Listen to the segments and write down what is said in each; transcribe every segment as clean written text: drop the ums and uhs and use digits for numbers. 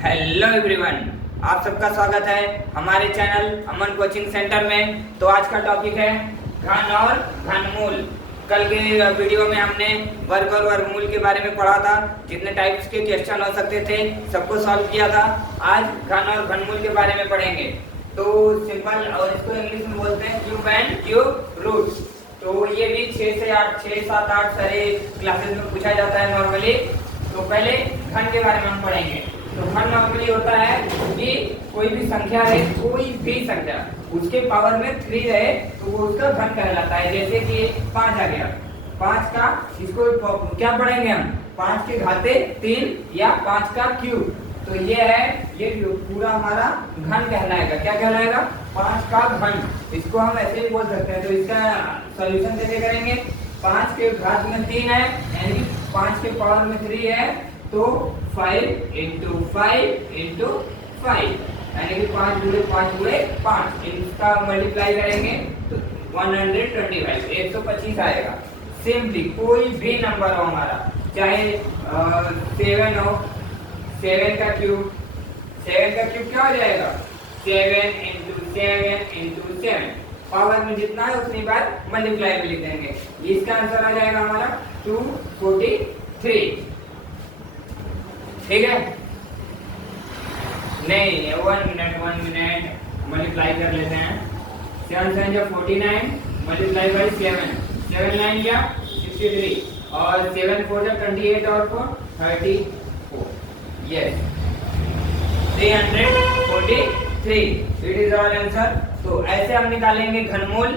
Hello everyone, आप सबका स्वागत है हमारे चैनल अमन कोचिंग सेंटर में। तो आज का टॉपिक है घन और घनमूल। कल के वीडियो में हमने वर्ग और वर्गमूल के बारे में पढ़ा था, जितने टाइप्स के क्वेश्चन हो सकते थे सबको सॉल्व किया था। आज घन और घनमूल के बारे में पढ़ेंगे। तो सिंपल, और इसको इंग्लिश में बोलते हैं क्यूब एंड क्यूब रूट। तो ये भी 6 से 8, 6, 7, 8 सारे क्लासेस में पूछा जाता है नॉर्मली। तो पहले घन के बारे में हम पढ़ेंगे। तो घन नॉर्मली होता है कि कोई भी संख्या है, कोई भी संख्या उसके पावर में 3 रहे तो वो उसका घन कहलाता है। जैसे कि 5 आ गया, 5 का इसको क्या पढ़ेंगे हम, 5 के घाते 3 या 5 का क्यूब। तो ये है, ये पूरा हमारा घन कहलाएगा। क्या कहलाएगा? 5 का घन। इसको हम ऐसे ही बोल सकते हैं। तो इसका सॉल्यूशन कैसे करेंगे? 5 के घात में 3 है, यानी 5 के पावर में 3 है, तो 5 इंटू 5 इंटू 5, यानी कि 5 गुणे 5 गुणे 5, इसका मल्टीप्लाई करेंगे तो 125, 125 आएगा। सिंपली कोई भी नंबर हो हमारा, चाहे 7 हो, 7 का क्यूब क्या हो जाएगा? 7 इंटू 7 इंटू 7, पावर में जितना है उतनी बार मल्टीप्लाई में लिख देंगे। इसका आंसर आ जाएगा हमारा 243। ठीक है? नहीं, 1 मिनट मल्टीप्लाई कर लेते हैं। 7 7 जा 49, मल्टीप्लाई बाई 7, 7 9 जा 63, और 7 4 जा 28, और 4 34। Yes, 343। It is our answer. तो ऐसे हम निकालेंगे घनमूल,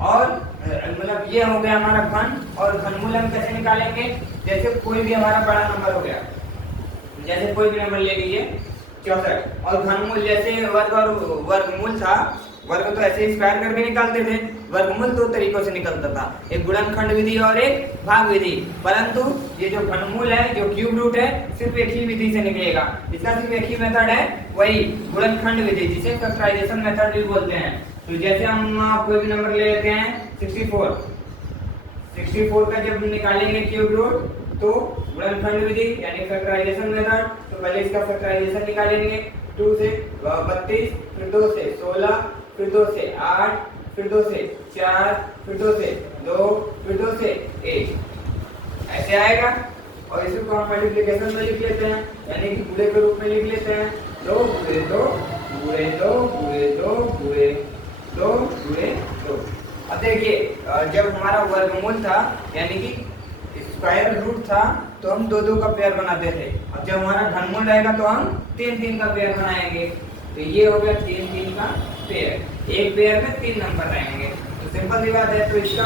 और मतलब ये हो गया हमारा घन। और घनमूल हम कैसे निकालेंगे? जैसे कोई भी हमारा बड़ा नंबर हो गया, जैसे कोई भी नंबर ले लीजिए 64, और घनमूल जैसे वर्ग और वर्गमूल था। वर्ग तो ऐसे स्क्वायर करके निकालते थे, वर्गमूल 2 तरीकों से निकलता था, एक गुणनखंड विधि और एक भाग विधि। परंतु ये जो घनमूल है, जो क्यूब रूट है, सिर्फ एक ही विधि से निकलेगा। इसका सिर्फ एक ही मेथड है, वही गुणनखंड विधि, जिसे फैक्टराइजेशन मेथड भी बोलते हैं। तो जैसे हम कोई भी नंबर ले लेते हैं 64 का जब निकालेंगे क्यूब रूट, तो गुणनखंड विधि यानी फैक्टराइजेशन मेथड। तो पहले इसका फैक्टराइजेशन निकालेंगे। 2 से 32, फिर 2 से 16, फिर 2 से 8, फिर 2 से 4, फिर 2 से 2, फिर 2 से 1, ऐसे आएगा। और इसी को हम मल्टीप्लिकेशन में लिख लेते हैं, यानी कि गुणे के रूप में लिख लेते हैं। 2 गुणे 2 गुणे 2 गुणे 2 गुणे 2 गुणे 2। अब देखिए, जब हमारा वर्गमूल था यानी कि स्क्वायर रूट था, तो हम 2 2 का पेयर बनाते थे। अब जब हमारा घनमूल रहेगा तो हम 3 3 का पेयर बनाएंगे। तो ये हो गया 3 3 का पेयर। एक पेयर में 3 नंबर रहेंगे। तो सिंपल सी बात है। तो इसका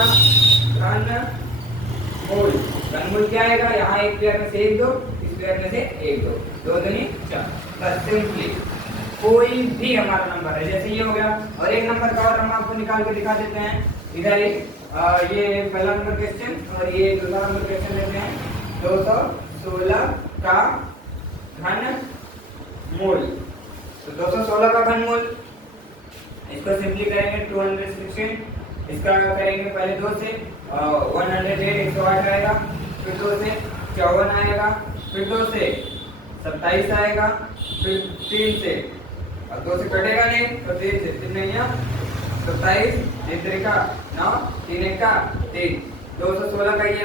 घनमूल क्या आएगा? यहाँ एक पेयर में से 1 2, इस पेयर में से 1 2, 2 दूनी 4। बस सिंपली कोई भी हमारा नंबर है, जैसे ये हो गया। और एक नंबर का और हम आपको निकाल के दिखा देते हैं। इधर ये पहला नंबर क्वेश्चन और ये दूसरा नंबर क्वेश्चन लेते हैं। 216 का घनमूल। तो 216 का घनमूल, इसको सिंपली करेंगे 216। इसका करेंगे पहले 2 से 108, 108 आएगा, फिर 2 से 54 आएगा, फिर 2 से 27 आएगा, फिर 3 से, और 2 से कटेगा नहीं तो 3 से 3 नहीं है 27, 3 3 का 9, 3 1 का 3। 216 का ये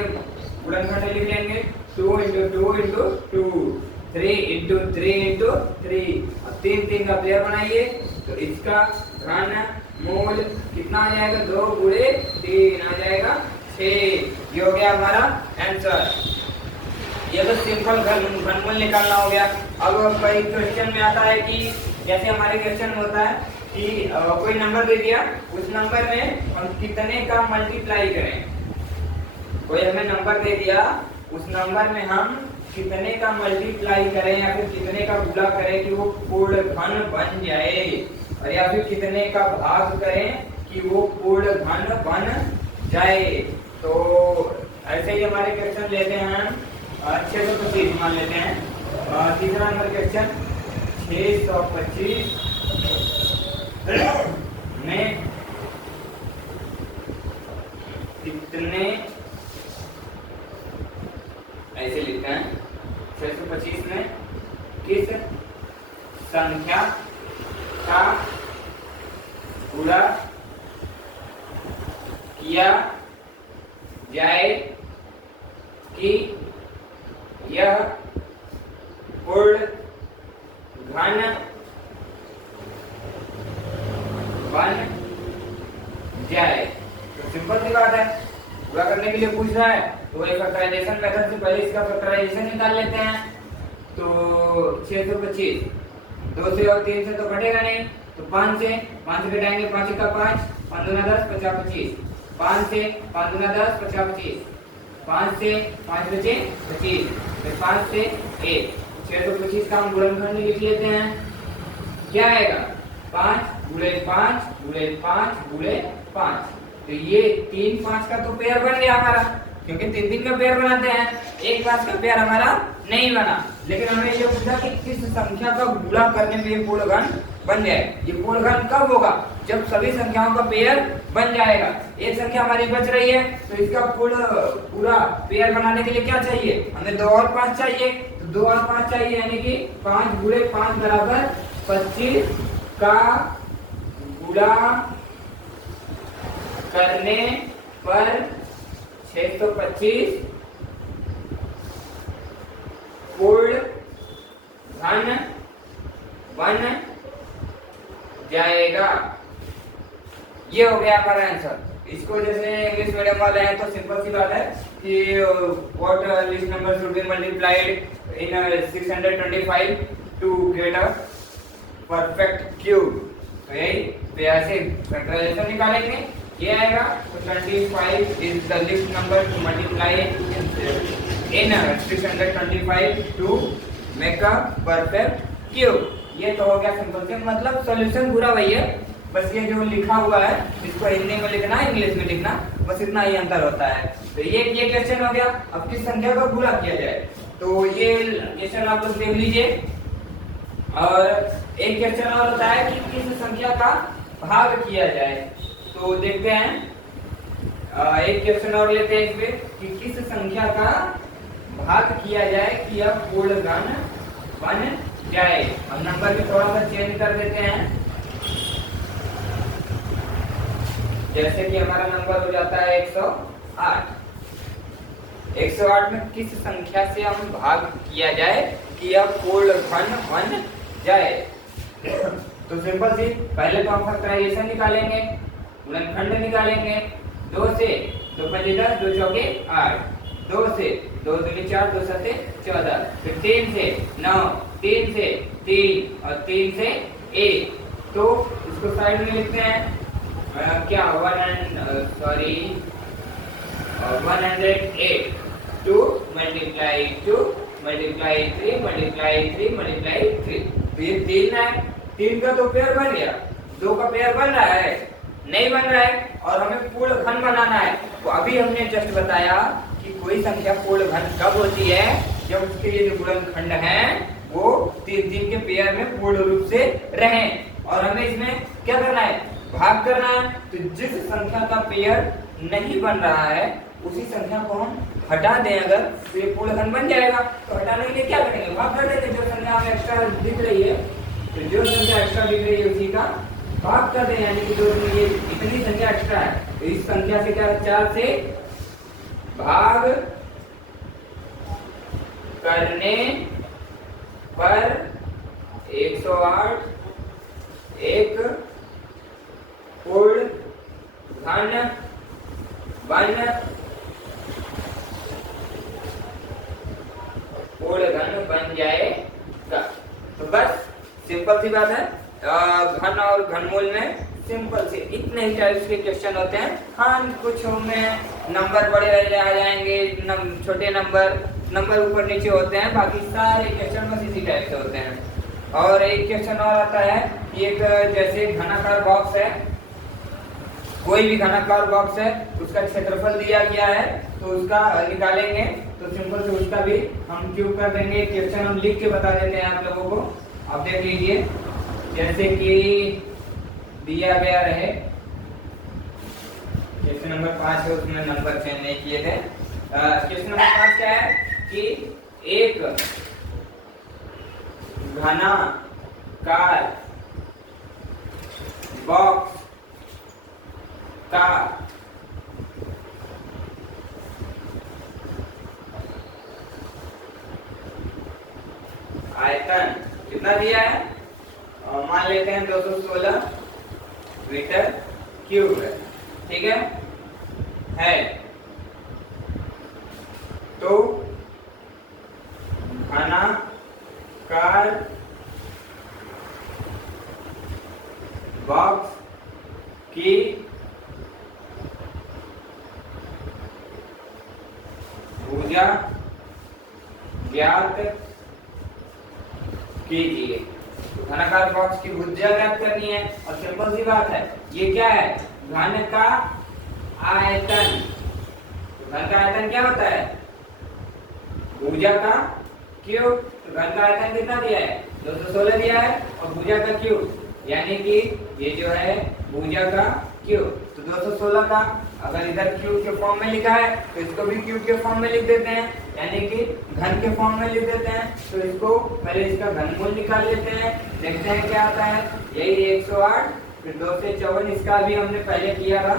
गुणनखंड लिख लेंगे। 2 इंटू 2 इंटू 2, 3 इंटू 3 इंटू 3। अब 3 3 का पेयर बनाइए, तो इसका घनमूल कितना आ जाएगा? 2 गुणे 3 आ जाएगा 6। ये हो गया हमारा आंसर। ये तो सिंपल घनमूल निकालना हो गया। अब कई क्वेश्चन में आता है कि जैसे हमारे क्वेश्चन में होता है कि कोई नंबर दे दिया, उस नंबर में हम कितने का मल्टीप्लाई करें। कोई हमें नंबर दे दिया, उस नंबर में हम कितने का मल्टीप्लाई करें या फिर कितने का गुणा करें कि वो पूर्ण घन बन जाए, और या फिर कितने का भाग करें कि वो पूर्ण घन बन जाए। तो ऐसे ही हमारे क्वेश्चन लेते हैं 625 मान लेते हैं। तीसरा नंबर क्वेश्चन 625 में कितने, ऐसे लिखते हैं 625 में किस संख्या का गुणा किया जाए कि यह पूर्ण घन बन जाए। तो सिंपल सी बात है, पूरा करने के लिए पूछ रहा है तो एक फैक्टराइजेशन मेथड से पहले इसका फैक्टराइजेशन निकाल लेते हैं। तो 625 2 से और 3 से तो घटेगा नहीं, तो 5 से घटाएंगे, 5 का 5, 5 दूना 10, 50 25, 5 से 5 दूना 10, 50 25, 5 से 5 बचे 25, फिर 5 से 1, 625 का हम गुणनखंड लिख लेते हैं। क्या आएगा 5 गुणे 5 गुणे 5 गुणे 5। तो ये 3 5 का तो पेयर बन गया हमारा, क्योंकि 3 3 का पेयर बनाते हैं, 1 5 का पेयर हमारा नहीं बना। लेकिन हमें ये पूछा कि किस संख्या का गुणा करने पे ये पूर्ण घन बन जाए। ये पूर्ण घन कब होगा? जब सभी संख्याओं का पेयर बन जाएगा। एक संख्या हमारी बच रही है, तो इसका पूरा पेयर बनाने के लिए क्या चाहिए? हमें 2 और 5 चाहिए, तो 2 और 5 चाहिए, यानी कि 5 गुणे 5 बराबर 25 का गुणा करने पर 625 पूर्ण घन बन जाएगा। ये हो गया हमारा आंसर। इसको जैसे इंग्लिश मीडियम वाले हैं तो सिंपल सी बात है कि what least number should be multiplied in 625 to get a perfect cube. तो यही तो ऐसे फैक्टराइजेशन निकालेंगे, ये आएगा। तो 25 is the least number to multiply in 625 to make a perfect cube. ये तो हो गया सिंपल से, मतलब सॉल्यूशन पूरा वही है, बस ये जो लिखा हुआ है इसको हिंदी में लिखना, इंग्लिश में लिखना, बस इतना ही अंतर होता है। तो ये क्वेश्चन हो गया। अब किस संख्या का गुणा किया जाए, तो ये क्वेश्चन आप लोग देख लीजिए। और एक क्वेश्चन और होता है कि किस संख्या का भाग किया जाए। तो देखते हैं, एक क्वेश्चन और लेते हैं इसमें कि किस संख्या का भाग किया जाए कि यह पूर्ण घन बन जाए। अब नंबर भी थोड़ा सा चेंज कर देते हैं, जैसे कि हमारा नंबर हो जाता है 108। 108 में किस संख्या से हम भाग किया जाए कि यह पूर्ण घन बन जाए। तो सिंपल सी, पहले तो हम फैक्टराइजेशन निकालेंगे, गुणनखंड निकालेंगे। 2 से 2 पंजे 10, 2 चौके 8, 2 से 2 दूनी 4, 2 सत्ते 14, फिर 3 से 9, 3 से 3 और 3 से 1। तो इसको साइड में लिखते हैं क्या 108 2 मल्टीप्लाई 2 मल्टीप्लाई 3 मल्टीप्लाई 3 मल्टीप्लाई 3। तो ये 3 है, 3 का तो पेयर बन गया, 2 का पेयर बन रहा है नहीं बन रहा है, और हमें पूर्ण घन बनाना है। तो अभी हमने जस्ट बताया कि कोई संख्या पूर्ण घन कब होती है, जब उसके लिए जो गुणनखंड है वो 3 3 के पेयर में पूर्ण रूप से रहें। और हमें इसमें क्या करना है? भाग करना है। तो जिस संख्या का पेयर नहीं बन रहा है उसी संख्या को हम हटा दें अगर, तो ये पूर्ण घन बन जाएगा। तो हटाने के लिए क्या करेंगे? भाग कर देंगे। जो संख्या हमें एक्स्ट्रा दिख रही है, तो जो संख्या एक्स्ट्रा दिख रही है उसी का भाग कर दें, यानी कि जो ये इतनी संख्या एक्स्ट्रा है, तो इस संख्या से क्या 4 से भाग करने पर 108 एक पूर्ण घन बन जाएगा। तो बस सिंपल सी बात है, घन और घनमूल में सिंपल से इतने ही टाइप्स के क्वेश्चन होते हैं। हाँ, कुछ में नंबर बड़े आ जाएंगे, छोटे नंबर ऊपर नीचे होते हैं, बाकी सारे क्वेश्चन बस इसी टाइप से होते हैं। और एक क्वेश्चन और आता है कि एक जैसे घनाकार बॉक्स है, कोई भी घनाकार बॉक्स है, उसका क्षेत्रफल दिया गया है, तो उसका निकालेंगे। तो सिंपल से उसका भी हम क्यूब कर देंगे। क्वेश्चन हम लिख के बता देते हैं आप लोगों को, आप देख लीजिए। जैसे कि दिया गया रहे, क्वेश्चन नंबर 5 है, उसमें नंबर चेंज नहीं किए थे। क्वेश्चन नंबर 5 क्या है कि एक कार, बॉक्स का आयतन कितना दिया है, मान लेते हैं 216 मीटर क्यूब है, ठीक है। तो घनाकार बॉक्स की भुजा ज्ञात कीजिए। तो घनाकार बॉक्स की भुजा ज्ञात करनी है और सिंपल सी बात है, ये क्या है, घन का आयतन। तो घन का आयतन क्या होता है, भुजा का क्यूब। तो घन का आयतन कितना दिया है, 216 दिया है और भुजा का क्यूब, यानी कि ये जो है भुजा का क्यूब। तो 216 का अगर इधर क्यूब के फॉर्म में लिखा है तो इसको भी क्यूब के फॉर्म में लिख देते हैं, यानी कि घन के फॉर्म में लिख देते हैं। तो इसको पहले इसका घनमूल निकाल लेते हैं, देखते हैं क्या आता है। यही 108, फिर 2 से 54, इसका भी हमने पहले किया था,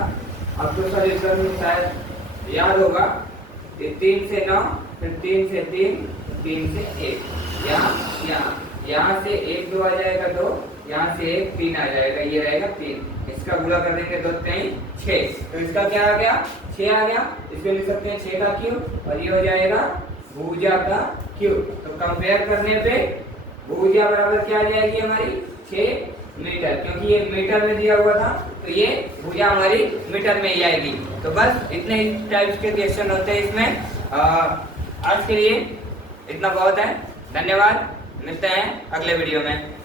आपको सॉल्यूशन में शायद याद होगा। ये 3 से 9, फिर 3 से 3, 3 से 1, यहाँ से 1 2 आ जाएगा 2, यहाँ से 1 3 आ जाएगा, ये रहेगा 3। इसका गुणा कर देंगे 2 3 6, तो इसका क्या आ गया, 6 आ गया। इसको लिख सकते हैं 6 का क्यूब और ये हो जाएगा भुजा का क्यूब। तो कंपेयर करने पे भुजा बराबर क्या आ जाएगी हमारी, 6 मीटर, क्योंकि ये मीटर में दिया हुआ था तो ये भुजा हमारी मीटर में ही आएगी। तो बस इतने ही टाइप्स के क्वेश्चन होते हैं इसमें। आज के लिए इतना बहुत है, धन्यवाद, मिलते हैं अगले वीडियो में।